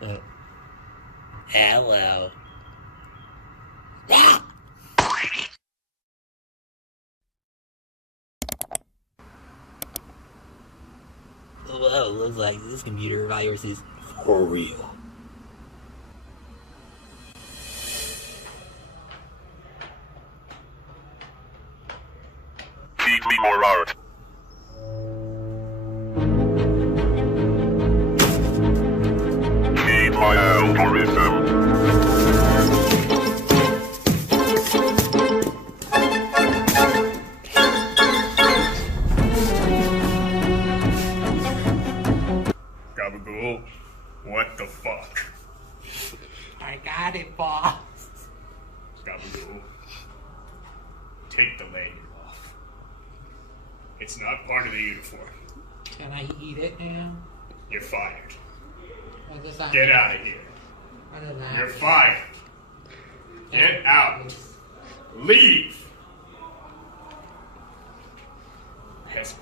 Uh, Hello. Whoa, looks like this computer virus is for real. Feed me more art. Feed my algorithm. Gabagool, what the fuck? I got it, boss. Gabagool, take the lanyard off. It's not part of the uniform. Can I eat it now? You're fired. What does that Get mean? out of here. What does that You're mean? fired. Get out. Leave. Peasant.